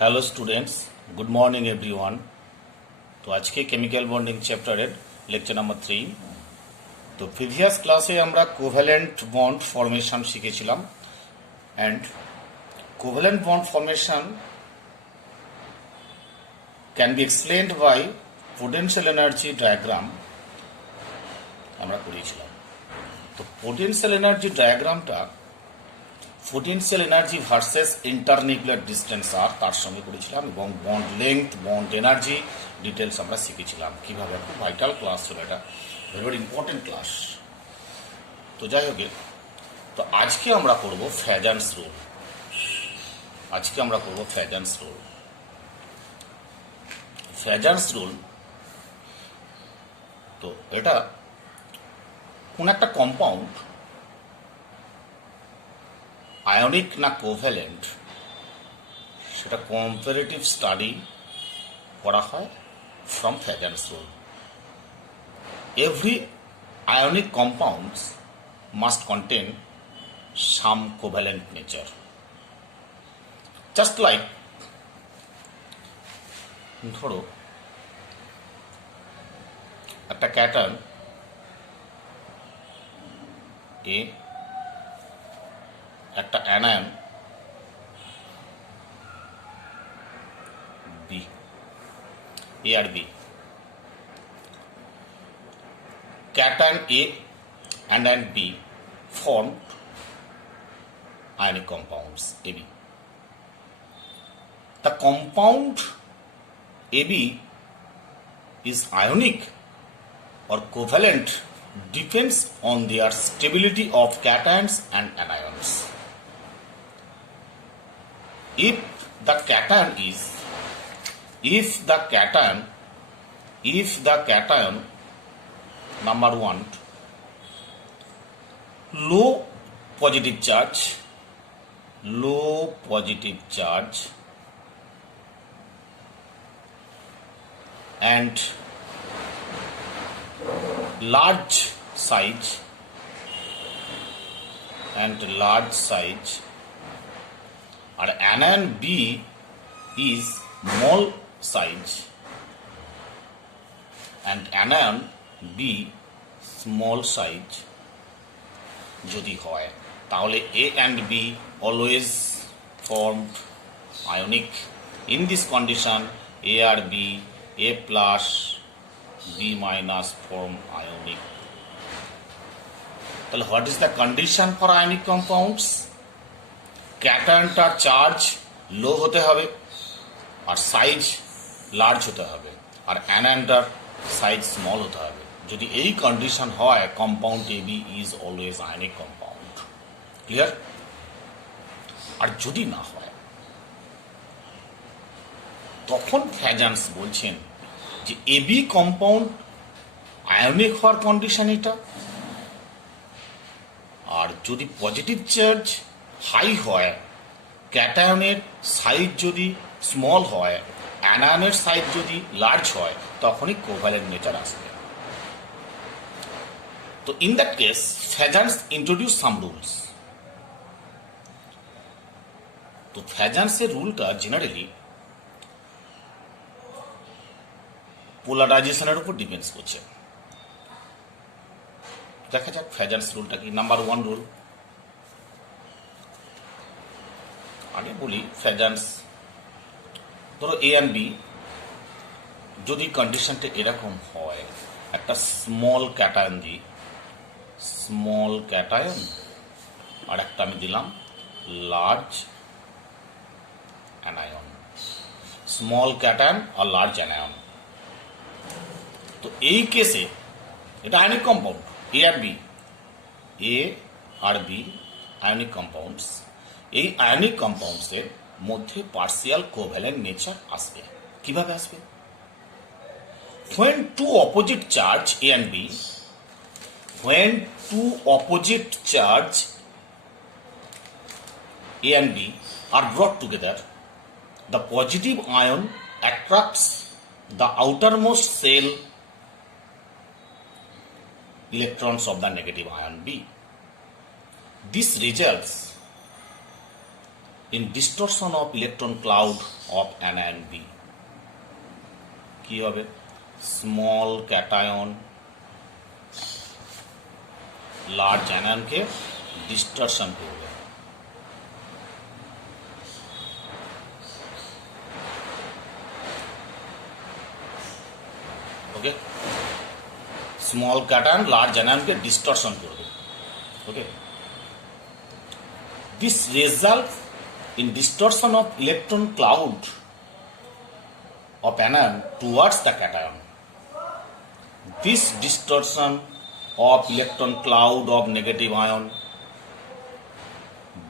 Hello students, good morning everyone. তো আজকে chemical bonding চ্যাপ্টারের লেকচার নাম্বার 3। তো প্রিভিয়াস ক্লাসে আমরা কোভ্যালেন্ট বন্ড ফর্মেশন শিখেছিলাম, and covalent bond formation can be explained by potential energy diagram আমরা করিয়েছিলাম। তো পোটেনশিয়াল এনার্জি ডায়াগ্রামটা potential energy versus internuclear distance আর তার সঙ্গে করেছিলাম, এবং bond length, bond energy details আমরা শিখেছিলাম কীভাবে। খুব ভাইটাল ক্লাস ছিল, এটা ভেরি ইম্পর্টেন্ট ক্লাস। তো যাই হোক, তো আজকে আমরা করব ফ্যাজান্স রুল। ফ্যাজান্স রুল তো এটা কোন একটা কম্পাউন্ড আয়নিক না কোভ্যালেন্ট সেটা কম্পারেটিভ স্টাডি করা হয় from Fajans rule. Every ionic compounds must contain some covalent nature. Just like, ধরো একটা ক্যাটায়ন এ, একটা অ্যানায়ন বি, এ আর B. Cation A and anion B formed ionic compounds AB. The compound AB is ionic or covalent depends on their stability of cations and anions. If the cation number 1 low positive charge and large size or anion B is small size and anion B small size যদি হয়, তাহলে A and B always formed ionic. In this condition A or B, A plus B minus form ionic. তাহলে what is the condition for ionic compounds? ক্যাটায়নটার charge low হতে হবে আর size large হতে হবে, আর অ্যানায়নটার size small হতে হবে। যদি এই কন্ডিশন হয়, compound A B is always ionic compound. Clear? আর যদি না হয়, তখন ফ্যাজান্স বলছেন যে এবি কম্পাউন্ড আয়নিক হওয়ার কন্ডিশন এটা। আর যদি পজিটিভ চার্জ হাই হয়, ক্যাটায়নের সাইজ যদি স্মল হয়, অ্যানায়নের সাইজ যদি লার্জ হয়, তখনই কোভ্যালেন্ট নেচার আসবে। তো in that case Fajans introduce some rules. তো ফ্যাজান্সের রুলটা জেনারেলি পোলারাইজেশনের উপর ডিপেন্ডস করছে। দেখা যাক ফ্যাজান্স রুলটা কি। নাম্বার 1 রুল আগে বলি। ফ্যাজান্স, ধরো এ অ্যান্ড বি, যদি কন্ডিশনটা এরকম হয়, একটা স্মল ক্যাটায়ন দিই, আর একটা আমি দিলাম লার্জ অ্যানায়ন, স্মল ক্যাটায়ন আর লার্জ অ্যানায়ন। তো এই কেসে এটা আয়নিক কম্পাউন্ড। এ আর বি আয়নিক কম্পাউন্ডস। এই আয়নিক কম্পাউন্ডসের মধ্যে পার্সিয়াল কোভ্যালেন্ট নেচার আসবে। কিভাবে আসবে? when two opposite charge A and B are brought together, the positive ion attracts the outermost shell electrons of the negative ion B. This results in distortion of electron cloud of anion B কি হবে small cation large অ্যানায়নকে distortion করবে okay small cation large অ্যানায়নকে distortion করবে okay this result in distortion of electron cloud of anion towards the cation. This distortion of electron cloud of negative ion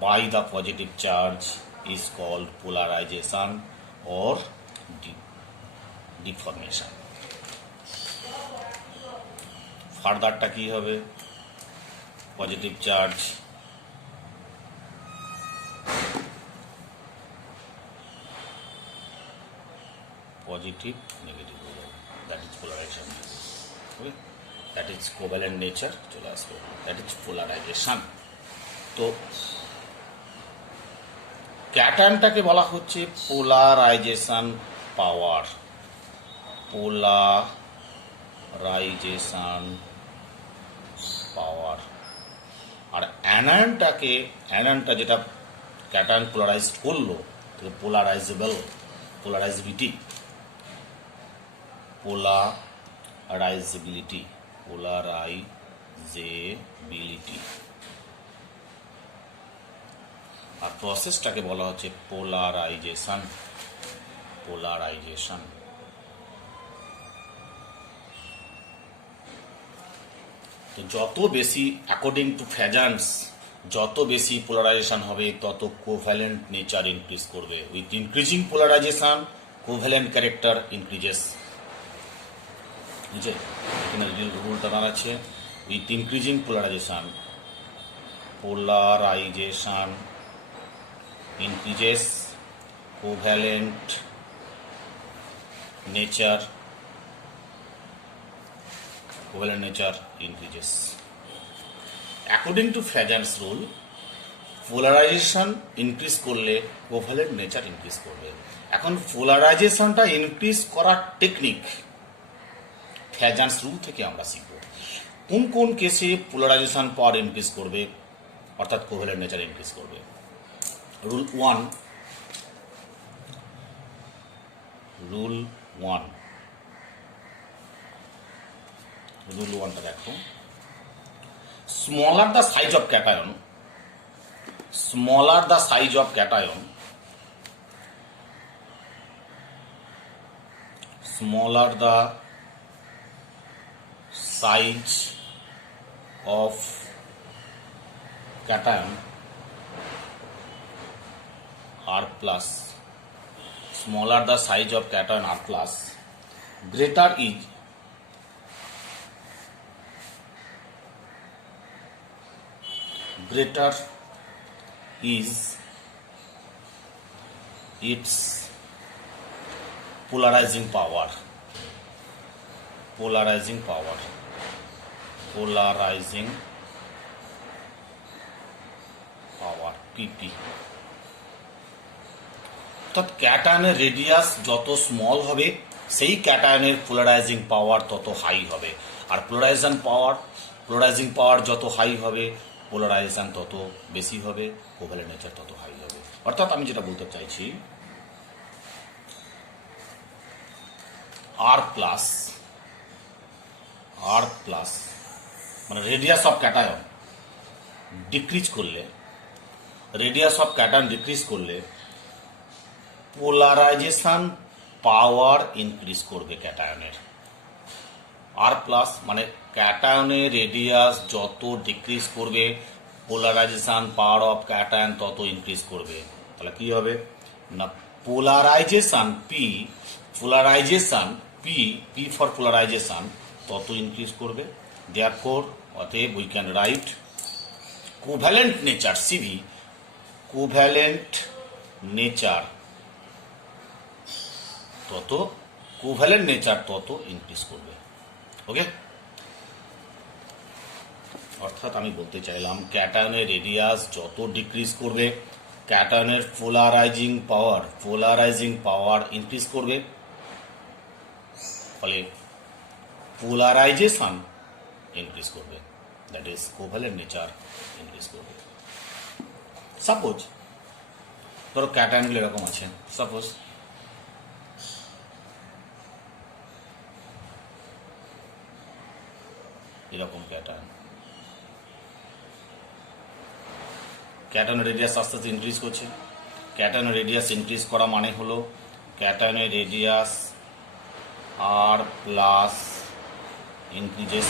by the positive charge is called polarization or deformation. ফার্দারটা কি হবে positive charge positive negative हो जाएगा that is polarization okay that is covalent nature चलो आसपे that is polarization तो ক্যাটায়নটাকে বলা হচ্ছে polarisation পাওয়ার polarisation পাওয়ার আর অ্যানায়নটা যেটা cation polarised করলো তো পোলারাইজেবিলিটি পোলারাইজেবিলিটি আর প্রসেসটাকে বলা হচ্ছে পোলারাইজেশন তো যত বেশি অ্যাকর্ডিং টু ফ্যাজান্স যত বেশি পোলারাইজেশন হবে তত কোভ্যালেন্ট নেচার ইনক্রিজ করবে with increasing polarisation covalent character increases বুঝে এখানে রুলটা দাঁড়াচ্ছে with increasing polarisation increases covalent nature increases according to Fajans rule polarisation increase করলে কোভ্যালেন্ট নেচার ইনক্রিজ করবে এখন পোলারাইজেশনটা ইনক্রিজ করার টেকনিক ফ্যাজান্স রুল থেকে আমরা শিখব কোন কোন কেসে পোলারাইজেশন পাওয়ার ইনক্রিজ করবে অর্থাৎ কোভ্যালেন্ট নেচার ইনক্রিজ করবে রুল ওয়ানটা দেখো smaller the size of cation smaller the size of cation R plus smaller the size of cation R plus greater is its polarizing power PP অর্থাৎ ক্যাটায়নের radius যত small হবে সেই ক্যাটায়নের polarising পাওয়ার তত high হবে আর polarising পাওয়ার যত high হবে polarisation তত বেশি হবে কোভ্যালেন্ট নেচার তত হাই হবে অর্থাৎ আমি যেটা বলতে চাইছি আর প্লাস মানে রেডিয়াস অফ ক্যাটায়ন ডিক্রিজ করলে পোলারাইজেশন পাওয়ার ইনক্রিজ করবে ক্যাটায়নের আর প্লাস মানে ক্যাটায়নের রেডিয়াস যত ডিক্রিজ করবে পোলারাইজেশন পাওয়ার অফ ক্যাটায়ন তত ইনক্রিজ করবে তাহলে কি হবে না পোলারাইজেশন পি ফর পোলারাইজেশন তত ইনক্রিজ করবে দেয়ারফর অতএব we can write covalent nature CV covalent nature তত ইনক্রিজ করবে ওকে অর্থাৎ আমি বলতে চাইলাম ক্যাটায়নের রেডিয়াস যত ডিক্রিজ করবে ক্যাটায়নের পোলারাইজিং পাওয়ার ইনক্রিজ করবে, ফলে পোলারাইজেশন ইনক্রিজ করবে, that is covalent nature increase করবে। সাপোজ ধরো ক্যাটায়নগুলো এরকম আছে, সাপোজ এরকম ক্যাটায়নের রেডিয়াস আস্তে আস্তে ইনক্রিজ করছে। ক্যাটায়নের রেডিয়াস ইনক্রিজ করা মানে হলো ক্যাটায়নের radius r plus increases,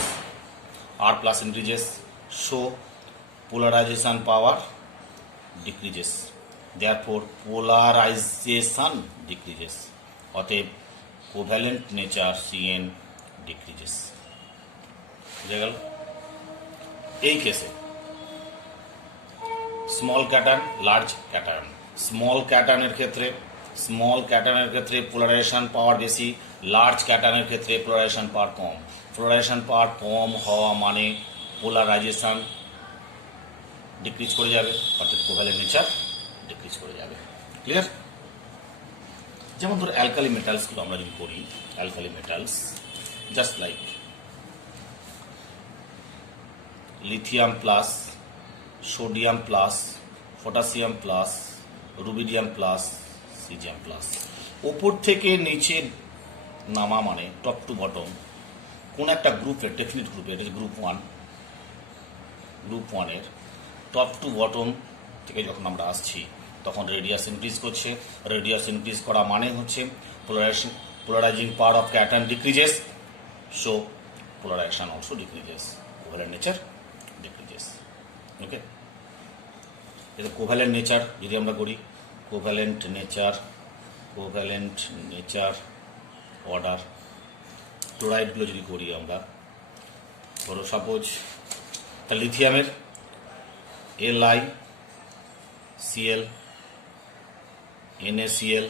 so polarization power decreases, therefore polarization decreases, অতএব কোভ্যালেন্ট নেচার Cn decreases। বুঝে গেল? এই কেসে small cation, large cation, small ক্যাটায়নের ক্ষেত্রে পোলারাইজেশন পাওয়ার বেশি, লার্জ ক্যাটায়নের ক্ষেত্রে পোলারাইজেশন পাওয়ার কম। পোলারাইজেশন পাওয়ার কম হওয়া মানে পোলারাইজেশন ডিক্রিজ করে যাবে, অর্থাৎ কোভ্যালেন্ট নেচার ডিক্রিজ করে যাবে। ক্লিয়ার? যেমন ধরো অ্যালকালি মেটালসগুলো আমরা যদি করি, alkali metals just like lithium plus, sodium plus, potassium plus, rubidium plus, caesium plus. ওপর থেকে নিচে নামা মানে টপ টু বটম কোন একটা গ্রুপের, ডেফিনিট গ্রুপের, গ্রুপ ওয়ানের টপ টু বটম থেকে যখন আমরা আসছি তখন রেডিয়াস ইনক্রিজ করছে। রেডিয়াস ইনক্রিজ করা মানে হচ্ছে polarizing power of cation decreases, so polarization also decreases, covalent nature decreases. Okay, এটা কোভ্যালেন্ট নেচার যদি আমরা করি, কোভ্যালেন্ট নেচার অর্ডার ক্লোরাইডগুলো যদি করি আমরা, ধরো সাপোজ তা লিথিয়ামের LiCl, NaCl,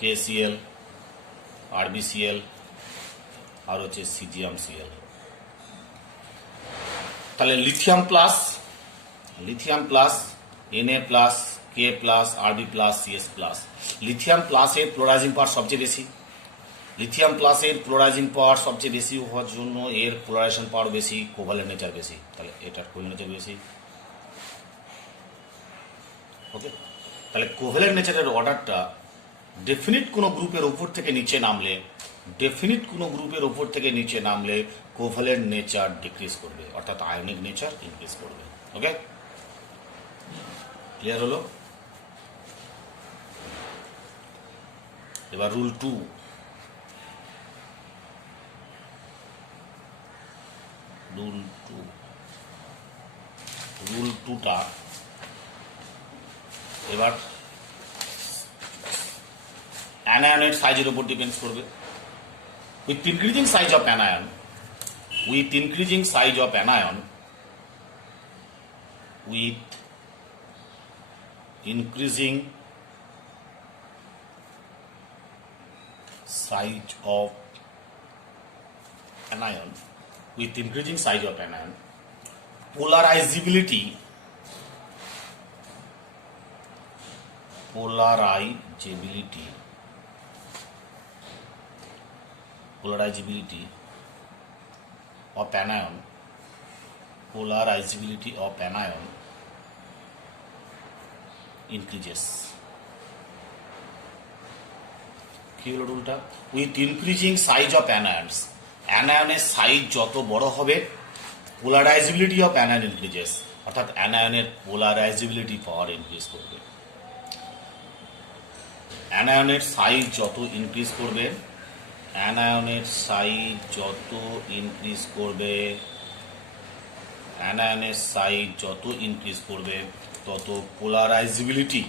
KCl, RbCl আর হচ্ছে সিজিয়াম Cl। তাহলে lithium plus Na plus, K plus, Rb plus, Cs plus. Lithium প্লাসের পোলারাইজিং পাওয়ার সবচেয়ে বেশি হওয়ার জন্য এর পোলারাইজেশন পাওয়ার বেশি, কোভ্যালেন্ট নেচার বেশি, তাহলে এটার কোভ্যালেন্ট নেচার বেশি। ওকে, তাহলে কোভ্যালেন্ট নেচারের অর্ডারটা ডেফিনিট কোনো গ্রুপের উপর থেকে নিচে নামলে কোভ্যালেন্ট নেচার ডিক্রিজ করবে, অর্থাৎ আয়নিক নেচার ইনক্রিজ করবে। ওকে, ক্লিয়ার হলো? এবার রুল 2টা এবার অ্যানায়নের সাইজের উপর ডিপেন্ড করবে। With increasing size of anion polarizability of anion increases। কি হলো রুলটা? With increasing size of anions, অ্যানায়নের সাইজ যত বড় হবে পোলারাইজিবিলিটি অফ অ্যানায়ন ইনক্রিজেস, অর্থাৎ অ্যানায়নের পোলারাইজিবিলিটি পাওয়ার ইনক্রিজ করবে। অ্যানায়নের সাইজ যত ইনক্রিজ করবে তত পোলারাইজিবিলিটি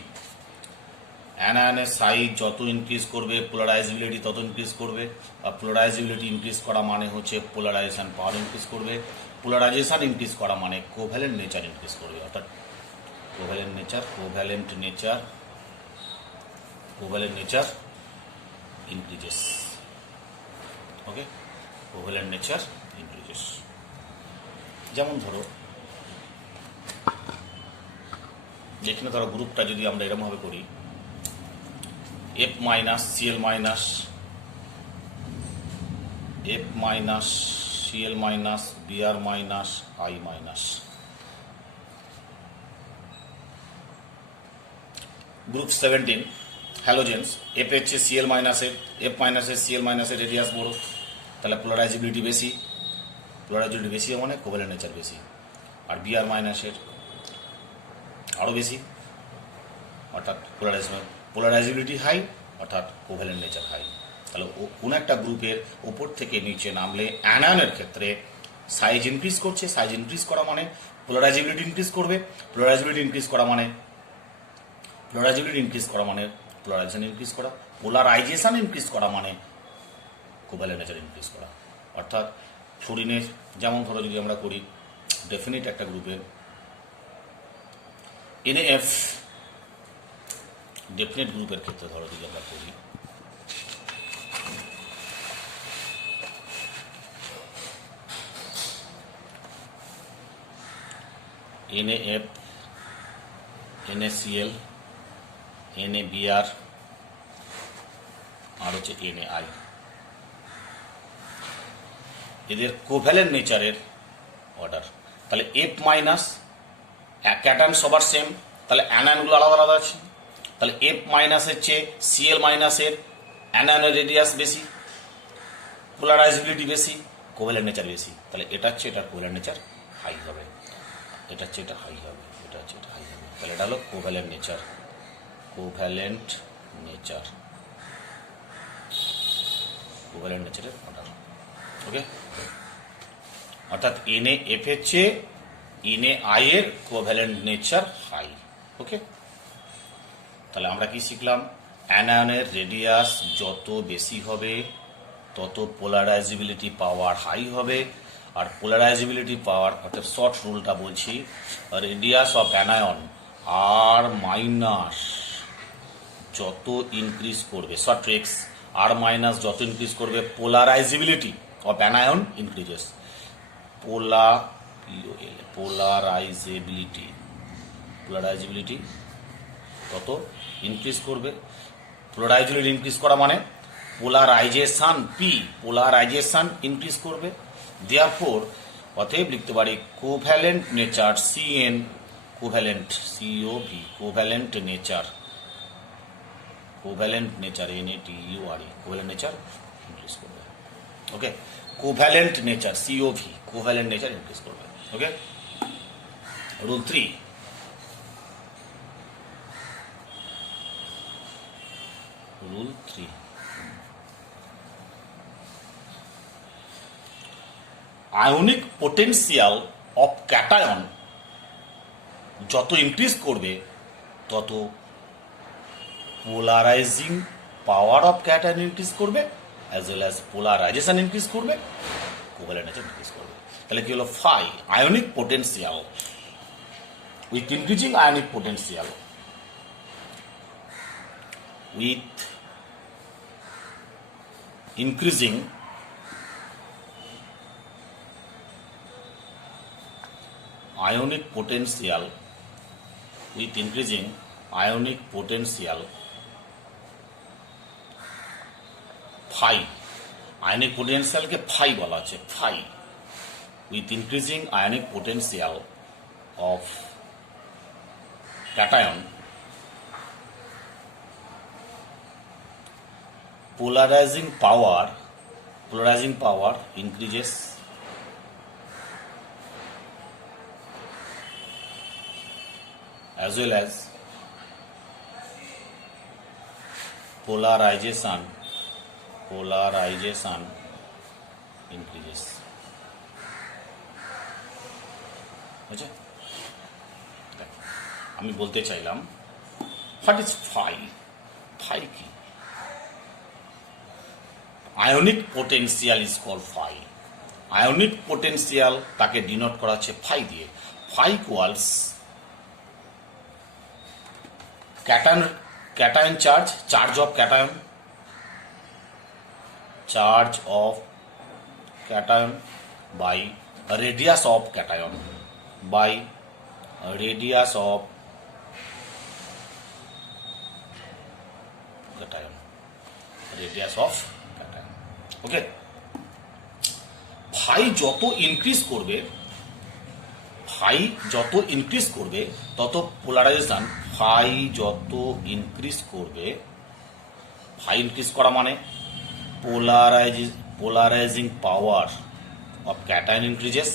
আর পোলারাইজিবিলিটি ইনক্রিজ করা মানে হচ্ছে পোলারাইজেশন পাওয়ার ইনক্রিজ করবে। পোলারাইজেশন ইনক্রিজ করা মানে কোভ্যালেন্ট নেচার ইনক্রিজ করবে, অর্থাৎ covalent nature increases. Okay, covalent nature increases. যেমন ধরো যেখানে ধরো গ্রুপটা যদি আমরা এরকমভাবে করি, F minus Cl minus F minus Cl minus Br minus I minus, group 17 halogens, F হচ্ছে সিএল মাইনাসের, এফ মাইনাসের সিএল মাইনাসের রেডিয়াস বড়, তাহলে পোলারাইজিবিলিটি বেশি, পোলারাইজিবিলিটি বেশি মানে কোভ্যালেন্ট নেচার বেশি, আর বিআর মাইনাসের আরও বেশি, অর্থাৎ পোলারাইজিবিলিটি হাই, অর্থাৎ কোভ্যালেন্ট নেচার হাই। তাহলে কোনো একটা গ্রুপের ওপর থেকে নিচে নামলে অ্যানায়নের ক্ষেত্রে সাইজ ইনক্রিজ করছে, সাইজ ইনক্রিজ করা মানে পোলারাইজিবিলিটি ইনক্রিজ করবে, পোলারাইজিবিলিটি ইনক্রিজ করা মানে পোলারাইজেশন ইনক্রিজ করা, পোলারাইজেশন ইনক্রিজ করা মানে কোভ্যালেন্ট নেচার ইনক্রিজ করা। অর্থাৎ ফ্লুরিনের যেমন ধরো যদি আমরা করি ডেফিনিট একটা গ্রুপের NaF, ডেফিনিট গ্রুপের ক্ষেত্রে ধরো যদি আমরা করি NaF, NaCl, NaBr আর হচ্ছে NaI, এদের কোভ্যালেন্ট নেচারের অর্ডার। তাহলে এফ মাইনাস ক্যাটায়ন সবার সেম, তাহলে অ্যানায়নগুলো আলাদা আলাদা আছে, তাহলে এফ মাইনাসের চেয়ে সিএল মাইনাসের অ্যানায়নের রেডিয়াস বেশি, পোলারাইজিবিলিটি বেশি, কোভ্যালেন্ট নেচার বেশি, তাহলে এটা হচ্ছে এটার কোভ্যালেন্ট নেচার হাই হবে, এটা হচ্ছে এটা হাই হবে, এটা হচ্ছে এটা হাই হবে। তাহলে এটা হলো covalent nature, covalent nature, covalent নেচারের অর্ডার। ওকে, অর্থাৎ NaF এর চেয়ে NaI এর কোভ্যালেন্ট নেচার হাই। ওকে, তাহলে আমরা কি শিখলাম? অ্যানায়নের রেডিয়াস যত বেশি হবে তত পোলারাইজিবিলিটি পাওয়ার হাই হবে, আর পোলারাইজিবিলিটি পাওয়ার অর্থাৎ শর্ট রুলটা বলছি, রেডিয়াস অফ অ্যানায়ন আর মাইনাস যত ইনক্রিজ করবে, শর্ট ট্রিক্স, আর মাইনাস যত ইনক্রিজ করবে polarizability of anion increases, polarizability তত ইনক্রিজ করবে। পোলারাইজিবিলিটি ইনক্রিজ করা মানে পোলারাইজেশন ইনক্রিজ করবে। দেয়ারফোর অতএব লিখতে পারি covalent nature CN, covalent COV, covalent nature NATURE, covalent nature increase করবে। Okay, covalent nature COV, covalent nature increase করবে। Okay, rule 3, ionic potential of cation যত ইনক্রিজ করবে তত polarising power of cation increase করবে, as well as polarisation increase করবে, covalent nature increase করবে। তাহলে কি হলো? Phi ionic potential with increasing ionic potential with increasing ionic potential phi, ionic potential কে phi বলা আছে, phi with increasing ionic potential of cation, polarizing power increases as well as polarization increases। বুঝছে? আমি বলতে চাইলাম হোয়াট ইজ ফাই? ফাই কি? Ionic potential is call phi. Ionic potential তাকে denote করা হচ্ছে ফাই দিয়ে। Phi equals cation charge of cation by radius of cation cation, radius of cation. Okay, phi যত ইনক্রিজ করবে, phi যত increase করবে তত পোলারাইজেশন, phi যত ইনক্রিজ করবে, phi ইনক্রিজ করা মানে polarizing power of cation increases,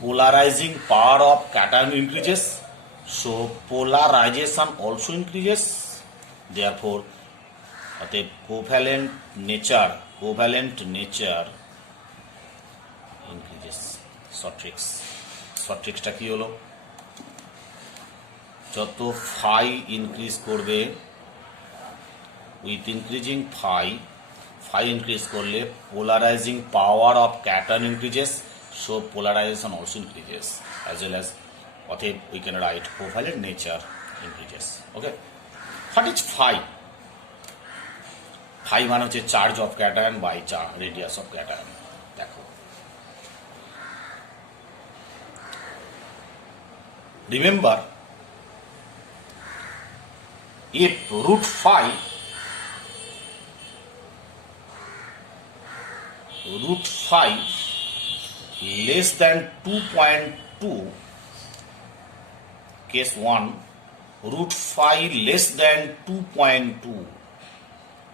polarizing power of cation increases, so polarization also increases. Therefore the covalent nature increases. short tricks টা কি হলো, যত phi ইনক্রিজ করবে, উইথ ইনক্রিজিং phi ইনক্রিজ করলে polarizing power of cation increases, so polarization also increases, as well as অতএব we can write covalent nature increases. Okay, what is phi? phi মানে হচ্ছে charge of cation by radius of cation. দেখো, remember, if root phi less than 2.2, case 1, root phi less than 2.2,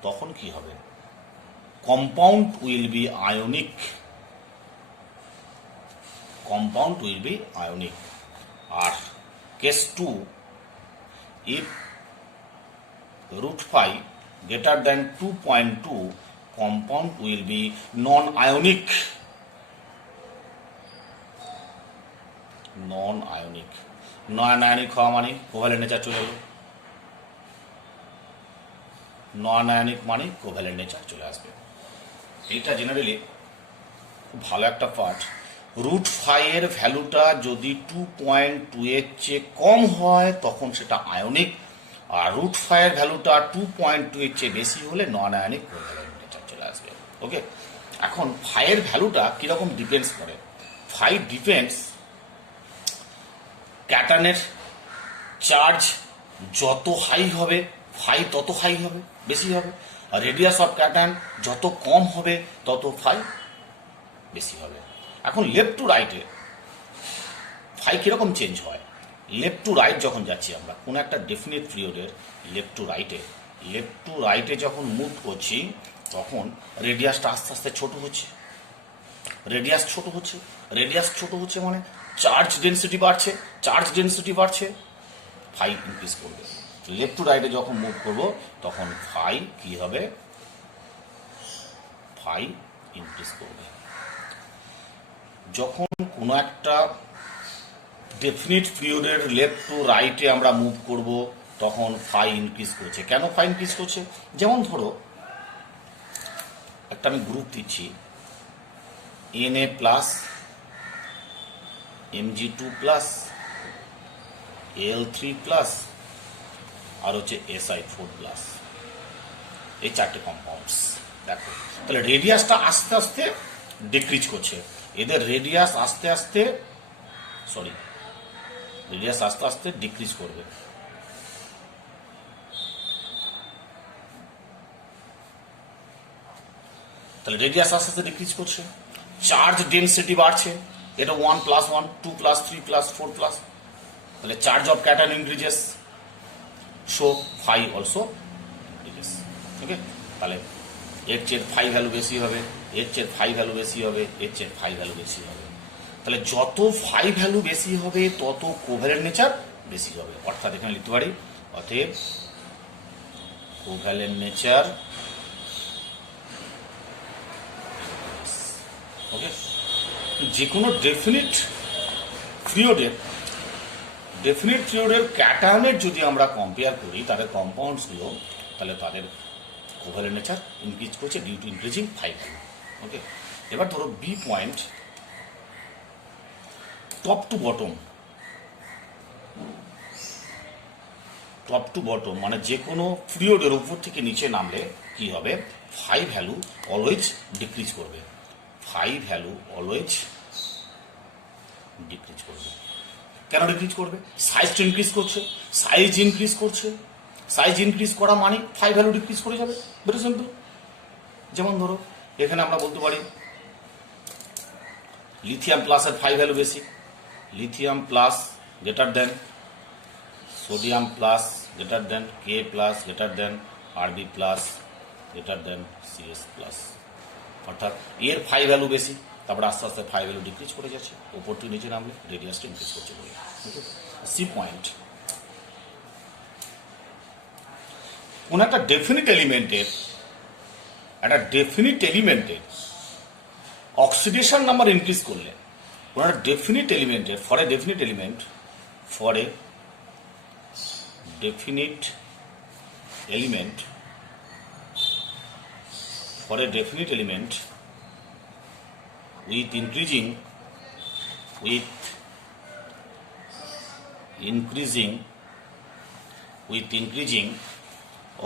তখন কি হবে? compound will be ionic. R case 2, if root phi greater than 2.2, compound will be non-ionic. non-ionic হওয়া মানে covalent nature চলে এলো, non-ionic মানে covalent nature চলে আসবে. এইটা জেনারেলি খুব ভালো একটা পার্ট. রুট ফাই এর ভ্যালুটা যদি 2.2 এর চেয়ে কম হয় তখন সেটা আয়নিক, আর রুট ফাই এর ভ্যালুটা 2.2 এর চেয়ে বেশি হলে নন আয়নিক কোভ্যালেন্ট নেচার চলে আসবে. ওকে, এখন ফাই এর ভ্যালুটা কিরকম ডিপেন্ডস করে? ফাই ডিপেন্ডস ক্যাটানের চার্জ যত হাই হবে ফাই তত হাই হবে, বেশি হবে, আর রেডিয়াস অফ ক্যাটান যত কম হবে তত ফাই বেশি হবে. এখন লেফট টু রাইটে ফাই কিরকম চেঞ্জ হয়? লেফট টু রাইট যখন যাচ্ছি আমরা কোনো একটা ডেফিনিট পিরিয়ডের লেফট টু রাইটে যখন মুভ করছি তখন রেডিয়াসটা আস্তে আস্তে ছোট হচ্ছে, রেডিয়াস ছোট হচ্ছে মানে চার্জ ডেন্সিটি বাড়ছে, ফাই ইনক্রিজ করবে. লেফট টু রাইটে যখন মুভ করব তখন ফাই কি হবে? ফাই ইনক্রিজ করবে. যখন কোনো একটা ডেফিনিট পিরিয়ডের লেফট টু রাইটে আমরা মুভ করব তখন ফাই ইনক্রিজ করছে. কেন ফাই ইনক্রিজ করছে? যেমন ধরো একটা আমি গ্রুপ দিচ্ছি, Na plus, Mg2 plus, Al3 plus, আর হচ্ছে Si4 প্লাস, এই চারটে কম্পাউন্ডস. দেখো তাহলে রেডিয়াসটা আস্তে আস্তে ডিক্রিজ করছে, এদের রেডিয়াস আস্তে আস্তে ডিক্রিজ করবে. তাহলে রেডিয়াস আস্তে আস্তে ডিক্রিজ করছে, চার্জ ডেন্সিটি বাড়ছে, এটা 1 + 1, 2 + 3 + 4 প্লাস, তাহলে charge of cation increases, so phi also increases. Okay, তাহলে এর চেয়ে ফাই ভ্যালু বেশি হবে, এর চেয়ে ফাই ভ্যালু বেশি হবে, এর চেয়ে ফাই ভ্যালু বেশি হবে. তাহলে যত ফাই ভ্যালু বেশি হবে তত কোভ্যালেন্ট নেচার বেশি হবে. অর্থাৎ এখানে লিখতে পারি অতএব কোভ্যালেন্ট নেচার. ওকে, যে কোনো ডেফিনিট পিরিয়ডের ক্যাটায়নের যদি আমরা কম্পেয়ার করি তাদের কম্পাউন্ডসগুলো, তাহলে তাদের কোভ্যালেন্ট নেচার ইনক্রিজ করছে due to increasing phi value. Okay, এবার ধরো B point top to bottom মানে যে কোনো পিরিয়ডের উপর থেকে নিচে নামলে কি হবে? ফাই ভ্যালু অলওয়েজ ডিক্রিজ করবে. কেন ডিক্রিজ করবে? সাইজ ইনক্রিজ করছে, সাইজ ইনক্রিজ করা মানে ফাই ভ্যালু ডিক্রিজ করে যাবে, ভেরি সিম্পল। যেমন ধরো এখানে আমরা বলতে পারি লিথিয়াম প্লাসের ফাই ভ্যালু বেশি, lithium plus greater than sodium plus greater than K plus greater than Rb plus greater than Cs plus, অর্থাৎ এর ফাই ভ্যালু বেশি, তারপরে আস্তে আস্তে ফাই ভ্যালু ডিক্রিজ করে যাচ্ছে, ওপরটি নিচে নামলে রেডিয়াসটা ইনক্রিজ করছে বলে। সি পয়েন্ট, কোন একটা ডেফিনিট এলিমেন্টের অক্সিডেশন নাম্বার ইনক্রিজ করলে, কোন একটা ডেফিনিট এলিমেন্টের for a definite element with increasing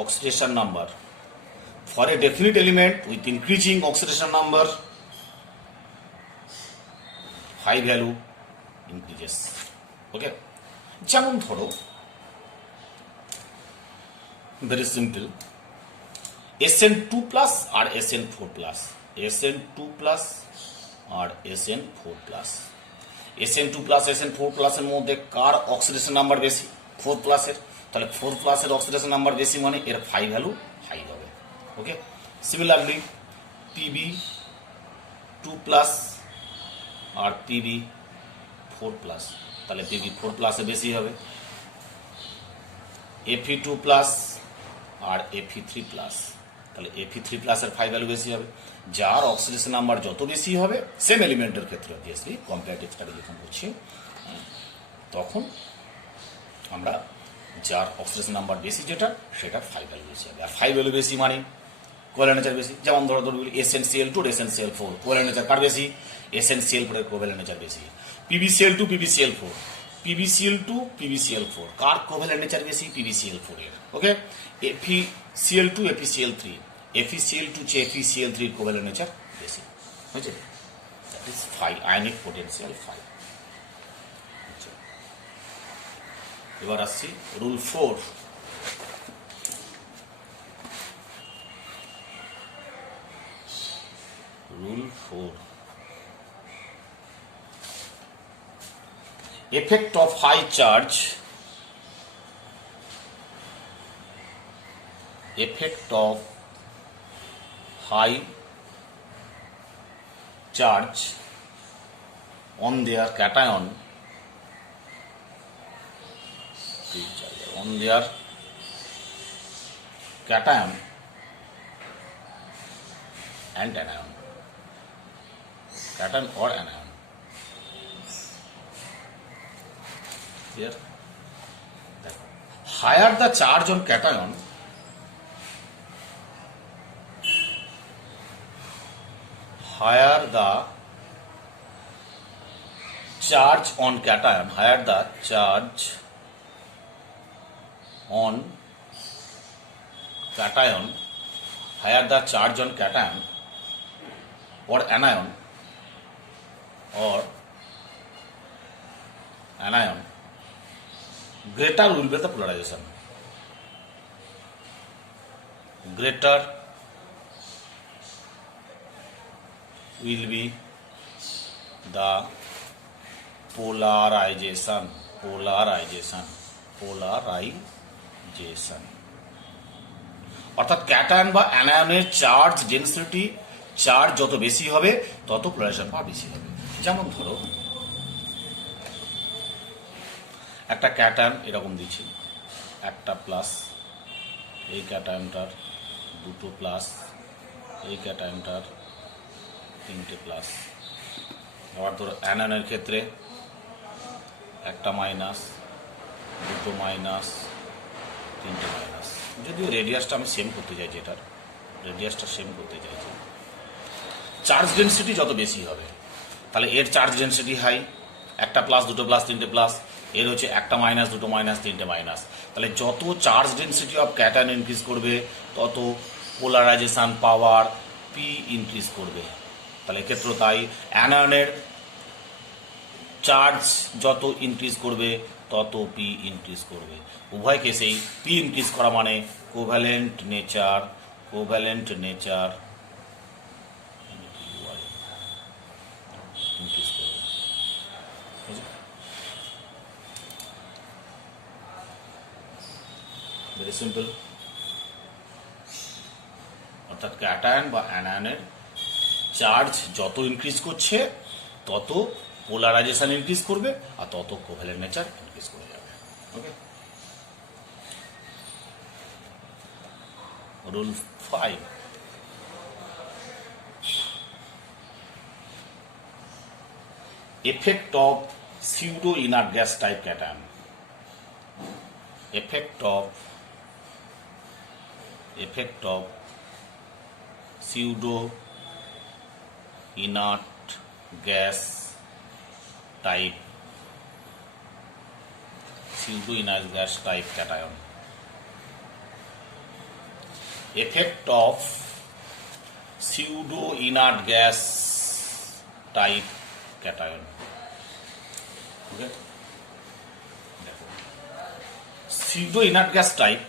oxidation number, for a definite element with increasing oxidation number phi value increases. ওকে, যেমন ধরো ভেরি সিম্পল, SN2 প্লাস আর SN4 প্লাস, SN2 প্লাস আর SN4 plus, SN2 plus SN4 প্লাসের মধ্যে কার oxidation number বেশি? 4 প্লাসের। তাহলে 4 প্লাসের oxidation number বেশি মানে এর ফাই ভ্যালু হাই হবে। ওকে, সিমিলারলি PB2 প্লাস আর PB4 প্লাস, তাহলে PB4 প্লাসে বেশি হবে। Fe2 প্লাস আর Fe3 প্লাস, তাহলে Fe3 প্লাসের ফাই ভ্যালু বেশি হবে। যার অক্সিডেশন নাম্বার যত বেশি হবে, সেম এলিমেন্টের ক্ষেত্রে অবভিয়াসলি কম্পারেটিভ স্টাডি যখন করছি তখন আমরা যার অক্সিডেশন নাম্বার বেশি যেটা সেটার ফাই ভ্যালু বেশি হবে। আর ফাই ভ্যালু বেশি মানে কোভ্যালেন্ট নেচার বেশি। যেমন ধরো SnCl2 আর SnCl4, কোভ্যালেন্ট নেচার কার বেশি? SnCl4 এর কোভ্যালেন্ট নেচার বেশি। PbCl2 PbCl4, PbCl2 PbCl4 কার কোভ্যালেন্ট নেচার বেশি? PbCl4 এর। ওকে, FeCl2 FeCl3, FeCl2 চেয়ে FeCl3 এর কোভ্যালেন্ট নেচার বেশি হয়েছে, that is phi, ionic potential phi. এবার আসছি rule 4। Rule 4, effect of high charge, effect of high charge on their cation, on their cation and anion, cation or anion. Here, higher the charge on cation, higher the charge on cation, higher the charge on cation, higher the charge on cation or anion, greater will be the polarization. Greater will be the polarization. অর্থাৎ cation বা অ্যানায়নের charge density, charge যত বেশি হবে তত polarisation পাওয়া বেশি হবে। যেমন ধরো একটা ক্যাটায়ন এরকম দিচ্ছি, একটা প্লাস, এই ক্যাটায়নটার দুটো প্লাস, এই ক্যাটায়নটার তিনটে প্লাস। আবার ধরো অ্যানায়নের ক্ষেত্রে একটা মাইনাস, দুটো মাইনাস, তিনটে মাইনাস। যদিও রেডিয়াসটা আমি সেম করতে চাইছি, এটার রেডিয়াসটা সেম করতে চাইছি। চার্জ ডেনসিটি যত বেশি হবে তাহলে এর চার্জ ডেনসিটি হাই, একটা প্লাস, দুটো প্লাস, তিনটে প্লাস। এর হচ্ছে একটা মাইনাস, দুটো মাইনাস, তিনটে মাইনাস। তাহলে যত charge density of cation increase করবে তত পোলারাইজেশন পাওয়ার পি ইনক্রিজ করবে। তাহলে এক্ষেত্রে তাই অ্যানায়নের চার্জ যত ইনক্রিজ করবে তত পি ইনক্রিজ করবে। উভয় কেসেই পি ইনক্রিজ করা মানে কোভ্যালেন্ট নেচার ইনক্রিজ করবে। Very simple. অর্থাৎ ক্যাটায়ন বা অ্যানায়নের চার্জ যত ইনক্রিজ করছে তত পোলারাইজেশন ইনক্রিজ করবে আর তত কোভ্যালেন্ট নেচার ইনক্রিজ করে যাবে। ওকে, rule 5, effect of pseudo inert gas type cation. Effect of pseudo inert gas type cation. Effect of pseudo inert gas type cation. Okay, দেখো pseudo inert gas type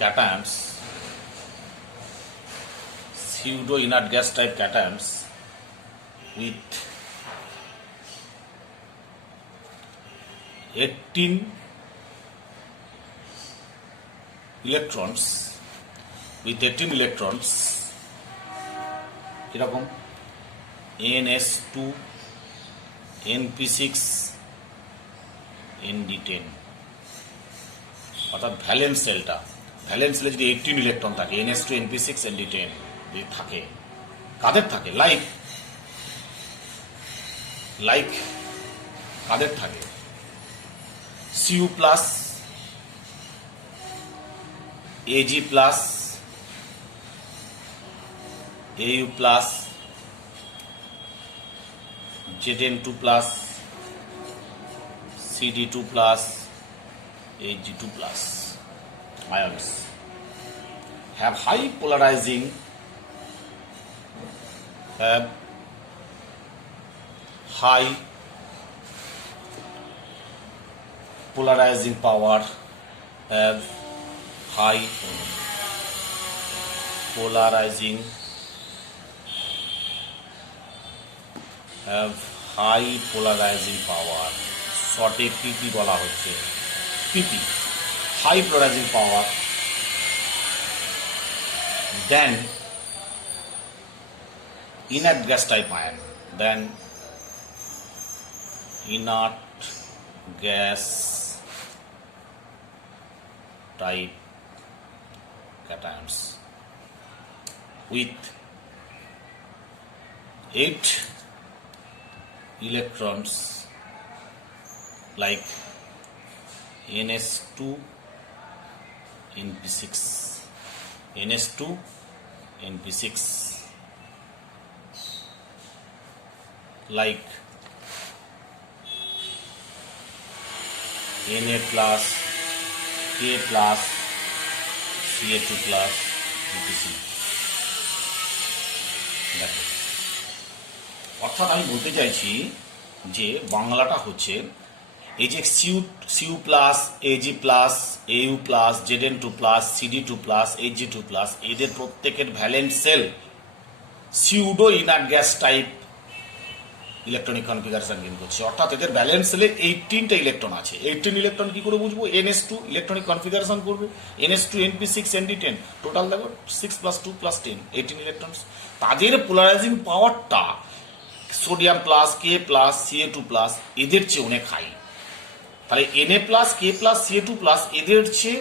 cations, pseudo inert gas type cations with 18 electrons, কিরকম NS2 NP6 ND10, অর্থাৎ valence সেলে যদি 18 electron থাকে, NS2 NP6 ND10 যদি থাকে, কাদের থাকে? Like কাদের থাকে? Cu plus, Ag plus, Au plus, Zn2 plus, Cd2 plus, Ag2 plus ions have high polarizing power, have high polarizing power, শর্টে পিপি বলা হচ্ছে, পিপি, high polarising power, then inert gas type ion, then inert gas type cations with 8 electrons like NS2 NP6, like Na plus, K plus, Ca2 plus, etc. দেখো, অর্থাৎ আমি বলতে চাইছি যে বাংলাটা হচ্ছে এই যে CU plus, AG plus, AU plus, Zn2 plus, Cd2 plus, Ag2 plus, এদের প্রত্যেকের valence shell pseudo inert gas type electronic configuration gain করছে। অর্থাৎ এদের ব্যালেন্স সেলে 18টা ইলেকট্রন আছে। 18 ইলেকট্রন কি করে বুঝবো? NS2 ইলেকট্রনিক কনফিগারেশন করবে, NS2 NP6 ND10, টোটাল দেখো 6 plus 2 plus 10, 18 ইলেকট্রনস। তাদের পোলারাইজিং পাওয়ারটা sodium plus, K plus, Ca2 plus এদের চেয়ে অনেক হাই। তাহলে Na plus, K plus, Ca2 plus এদের চেয়ে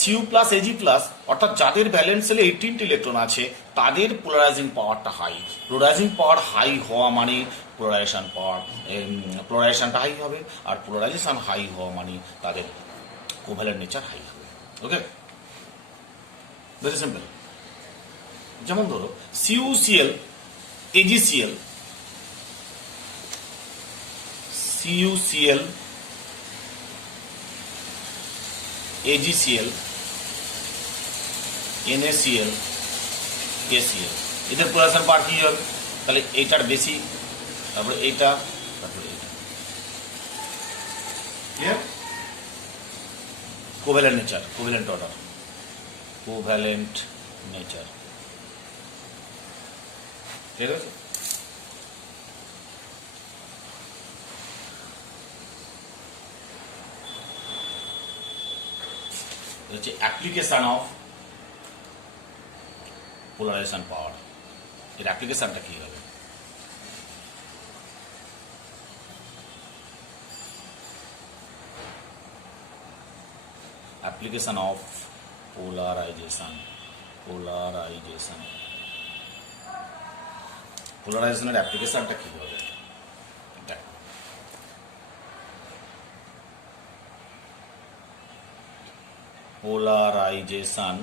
Cu প্লাস, Ag প্লাস, অর্থাৎ যাদের ব্যালেন্স সেলে 18টি ইলেকট্রন আছে তাদের পোলারাইজিং পাওয়ারটা হাই। পোলারাইজিং পাওয়ার হাই হওয়া মানে পোলারাইজেশনটা হাই হবে, আর পোলারাইজেশন হাই হওয়া মানে তাদের কোভ্যালেন্ট নেচার হাই হবে। ওকে, ভেরি সিম্পল। যেমন ধরো CuCl, AgCl, CuCl, AgCl, NaCl, KCl, এদের পোলারাইজেশন পাওয়ার কি হবে? তাহলে এইটার বেশি, তারপরে এইটা, তারপরে এইটা। Clear? Covalent nature, covalent order, covalent nature. ঠিক আছে? হচ্ছে অ্যাপ্লিকেশন অফ পোলারাইজেশন পাওয়ার। এর অ্যাপ্লিকেশনটা কি হবে? অ্যাপ্লিকেশন অফ পোলারাইজেশন, পোলারাইজেশন, পোলারাইজেশনের অ্যাপ্লিকেশনটা কি হবে? Polarisation,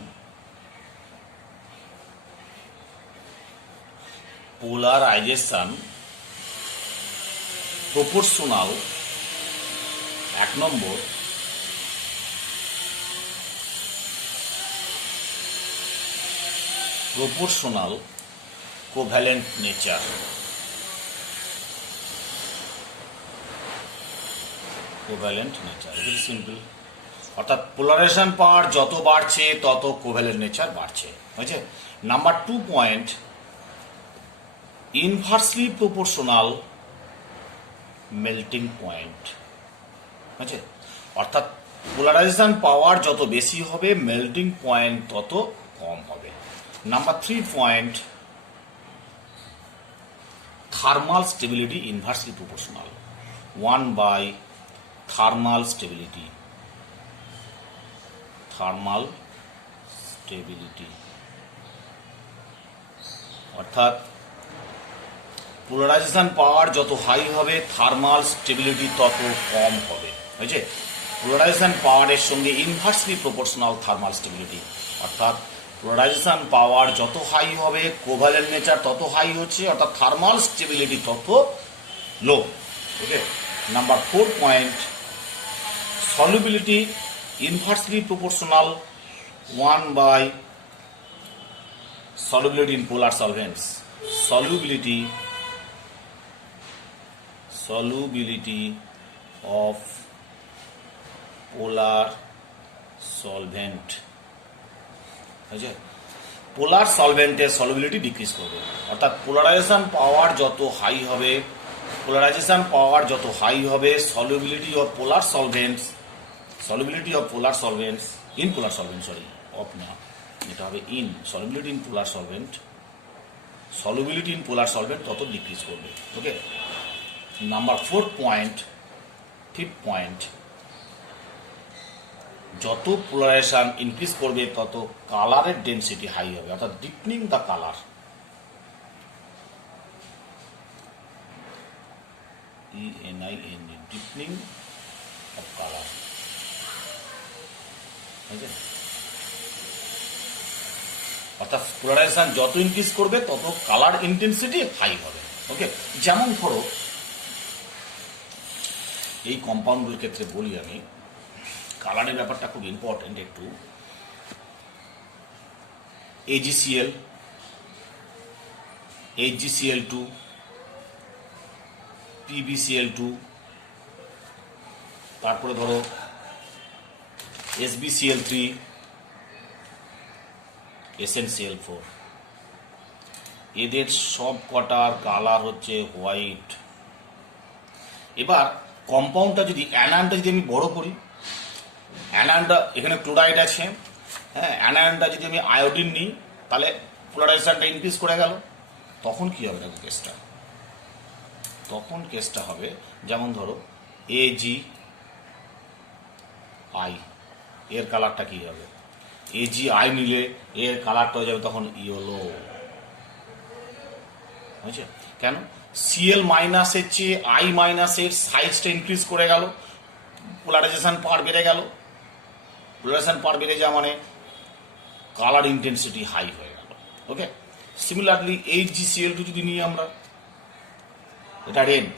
polarisation proportional, 1 number, proportional covalent nature. Covalent nature, very simple. অর্থাৎ পোলারাইজেশন পাওয়ার যত বাড়ছে তত কোভ্যালেন্ট নেচার বাড়ছে। বুঝছে? Number 2 point, inversely proportional melting point. বুঝছে? অর্থাৎ পোলারাইজেশন পাওয়ার যত বেশি হবে মেল্টিং পয়েন্ট তত কম হবে। Number 3 point, thermal stability inversely proportional, 1/, thermal stability, thermal stability. অর্থাৎ পোলারাইজেশন পাওয়ার যত হাই হবে থার্মাল স্টেবিলিটি তত কম হবে। বুঝছে? পোলারাইজেশন পাওয়ারের সঙ্গে ইনভার্সলি প্রপোর্শনাল থার্মাল স্টেবিলিটি। অর্থাৎ পোলারাইজেশন পাওয়ার যত হাই হবে কোভ্যালেন্ট নেচার তত হাই হচ্ছে, অর্থাৎ থার্মাল স্টেবিলিটি তত low. Okay. Number 4 point, solubility inversely proportional 1/, solubility in polar solvents, solubility of polar solvent। Polar সলভেন্টের সলিবিলিটি ডিক্রিজ করবে। অর্থাৎ পোলারাইজেশন পাওয়ার যত হাই হবে, পোলারাইজেশন পাওয়ার যত হাই হবে solubility of polar solvents, solubility of polar solvents in polar solvent, sorry of না, এটা হবে in, solubility in polar solvent, solubility in polar solvent তত ডিক্রিজ করবে। Okay. Number 4 point, 5th point, যত polarisation increase করবে তত কালারের ডেনসিটি হাই হবে। অর্থাৎ deepening the colour, ENIN, deepening of colour. অর্থাৎ পোলারাইজেশন যত ইনক্রিজ করবে তত কালার ইন্টেন্সিটি হাই হবে। ওকে। যেমন ধরো এই কম্পাউন্ডগুলোর ক্ষেত্রে বলি আমি, কালারের ব্যাপারটা খুব ইম্পর্টেন্ট একটু। AgCl, HgCl2, PbCl2, তারপরে ধরো SbCl3, SnCl4, এদের সব কটার কালার হচ্ছে হোয়াইট। এবার কম্পাউন্ডটা যদি অ্যানায়নটা যদি আমি বড় করি, অ্যানায়নটা এখানে ক্লোরাইড আছে, হ্যাঁ, অ্যানায়নটা যদি আমি আয়োডিন নিই তাহলে পোলারাইজেশনটা ইনক্রিজ করে গেল। তখন কি হবে দেখো কেসটা, তখন কেসটা হবে যেমন ধরো AgI, এর কালারটা কি হবে, AgI নিলে এর কালারটা হয়ে যাবে তখন ইয়েলো। বুঝছে? কেন? Cl মাইনাসের চেয়ে I মাইনাসের সাইজটা ইনক্রিজ করে গেল, পোলারাইজেশন পাওয়ার বেড়ে গেল। পোলারাইজেশন পাওয়ার বেড়ে যাওয়া মানে কালার ইন্টেন্সিটি হাই হয়ে গেল। ওকে। সিমিলারলি HgCl2 যদি নিই আমরা, এটা রেড,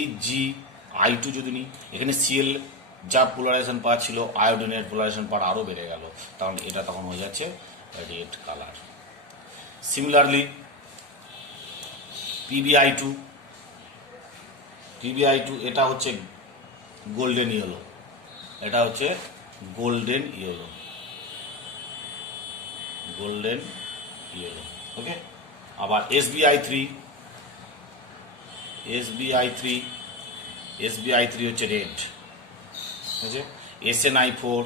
HgCl2 I2 যদি নিই, এখানে Cl যা পোলারাইজেশন পাওয়ার ছিল আয়োডিনের পোলারাইজেশন পাওয়ার আরও বেড়ে গেল, কারণ এটা তখন হয়ে যাচ্ছে রেড কালার। সিমিলারলি PbI2 এটা হচ্ছে গোল্ডেন ইয়েলো, এটা হচ্ছে গোল্ডেন ইয়েলো, ওকে। আবার SbI3 হচ্ছে রেড, ঠিক আছে। SnI4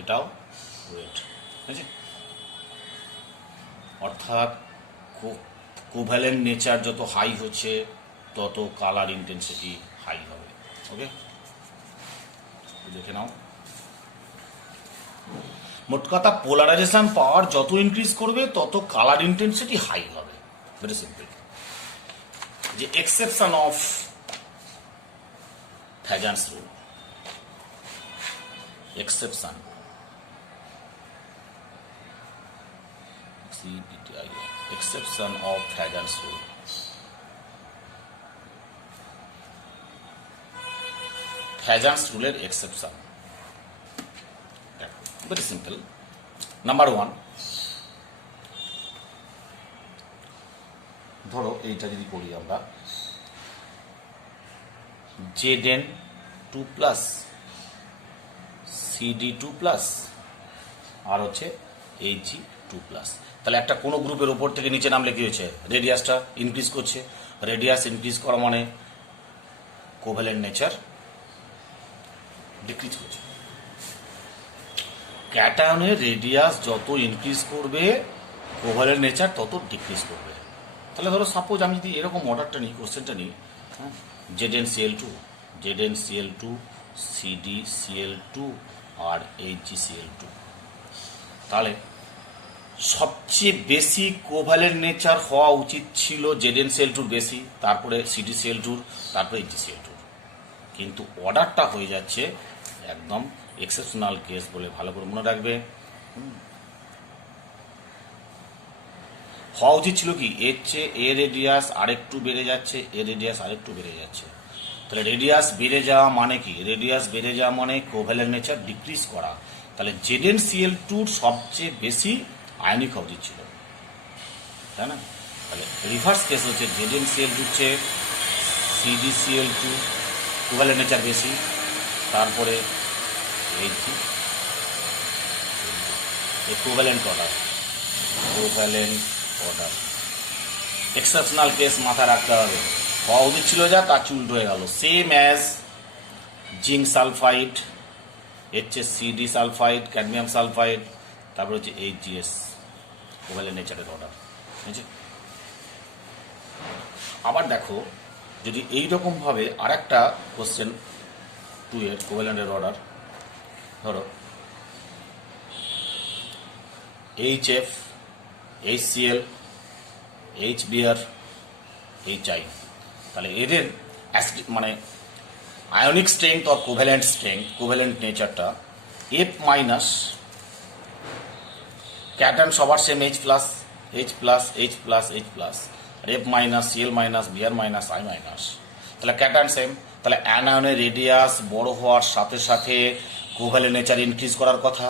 এটাও রেড, ঠিক আছে। অর্থাৎ কোভ্যালেন্ট নেচার যত হাই হচ্ছে তত কালার ইন্টেন্সিটি হাই হবে, ওকে। দেখে নাও, মোট কথা পোলারাইজেশন পাওয়ার যত ইনক্রিজ করবে তত কালার ইন্টেন্সিটি হাই হবে, ভেরি সিম্পল। যে exception of Fagans rule, exception of Fagans rule. Fagans rule exception, very simple. Number 1, ধরো এইটা যদি করি আমরা Zn2+, Cd2+, আর হচ্ছে Hg2+, তাহলে একটা কোনো গ্রুপের ওপর থেকে নিচে নামলে কি হয়েছে, রেডিয়াসটা ইনক্রিজ করছে। রেডিয়াস ইনক্রিজ করা মানে কোভ্যালেন্ট নেচার ডিক্রিজ করছে। ক্যাটায়নের রেডিয়াস যত ইনক্রিজ করবে কোভ্যালেন্ট নেচার তত ডিক্রিজ করবে। তাহলে ধরো সাপোজ আমি যদি এরকম অর্ডারটা নিই, কোশ্চেনটা নিই, হ্যাঁ, ZnCl2, CdCl2 আর HgCl2, তাহলে সবচেয়ে বেশি কোভ্যালেন্ট নেচার হওয়া উচিত ছিল ZnCl2 বেশি, তারপরে CdCl2, তারপরে HgCl2, কিন্তু অর্ডারটা হয়ে যাচ্ছে একদম এক্সেপশনাল কেস বলে ভালো করে মনে রাখবে। হওয়া উচিত ছিল কি, এর চেয়ে এ রেডিয়াস আরেকটু বেড়ে যাচ্ছে, এ রেডিয়াস আরেকটু বেড়ে যাচ্ছে। তাহলে রেডিয়াস বেড়ে যাওয়া মানে কি, রেডিয়াস বেড়ে যাওয়া মানে কোভ্যালেন্ট নেচার ডিক্রিজ করা। তাহলে ZnCl2 সবচেয়ে বেশি আয়নিক হওয়া উচিত ছিল, তাই না। তাহলে রিভার্স কেস হচ্ছে ZnCl2 হচ্ছে CdCl2 কোভ্যালেন্ট নেচার বেশি, তারপরে Hg, covalent order. Exceptional case মাথায় রাখতে হবে, হওয়া উচিত ছিল যা তার উল্টো হয়ে গেল। সেম অ্যাজ জিঙ্ক সালফাইড, হচ্ছে সিডি সালফাইড, ক্যাডমিয়াম সালফাইড, তারপর হচ্ছে HgS, কোভ্যালেন্ট নেচারের অর্ডার, ঠিক আছে। আবার দেখো, যদি এইরকমভাবে আর একটা কোশ্চেন 2 এর কোভ্যালেন্টের অর্ডার, ধরো HF, HCl, HBr, HI, তাহলে এদের মানে আয়নিক স্ট্রেংথ অর কোভ্যালেন্ট নেচারটা F মাইনাস, ক্যাটায়ন সবার সেম H প্লাস, আর F minus, Cl minus, Br minus, I minus, তাহলে ক্যাটায়ন সেম। তাহলে অ্যানায়নের রেডিয়াস বড় হওয়ার সাথে সাথে কোভ্যালেন্ট নেচার ইনক্রিজ করার কথা,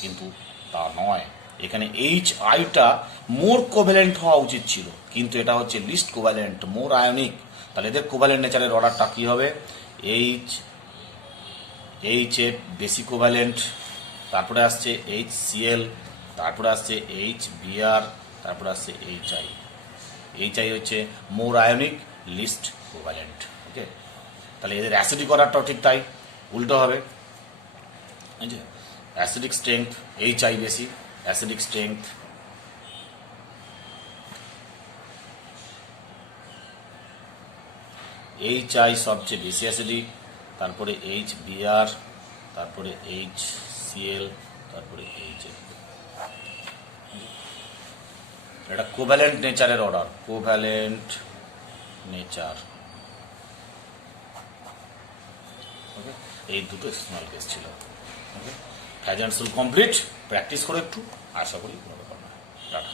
কিন্তু তা নয়। এখানে HIটা মোর কোভ্যালেন্ট হওয়া উচিত ছিল, কিন্তু এটা হচ্ছে লিস্ট কোভ্যালেন্ট, মোর আয়নিক। তাহলে এদের কোভ্যালেন্ট নেচারের অর্ডারটা কী হবে, HF বেশি কোভ্যালেন্ট, তারপরে আসছে HCl, তারপরে আসছে HBr, তারপরে আসছে HI হচ্ছে মোর আয়নিক, লিস্ট কোভ্যালেন্ট, ওকে। তাহলে এদের অ্যাসিডিক অর্ডারটাও ঠিক তাই, উল্টো হবে। অ্যাসিডিক স্ট্রেংথ HI বেশি, অ্যাসিডিক স্ট্রেংথ HI সবচেয়ে বেশি অ্যাসিডিক, তারপরে HBr, তারপরে HCl, তারপরে HF। এটা কোভ্যালেন্ট নেচারের অর্ডার, কোভ্যালেন্ট নেচার, ওকে। এই দুটো স্মল কেস ছিল, ওকে। ফ্যাজান্স রুল কমপ্লিট, প্র্যাকটিস করে একটু, আশা করি কোনো ব্যাপার না। টাটা।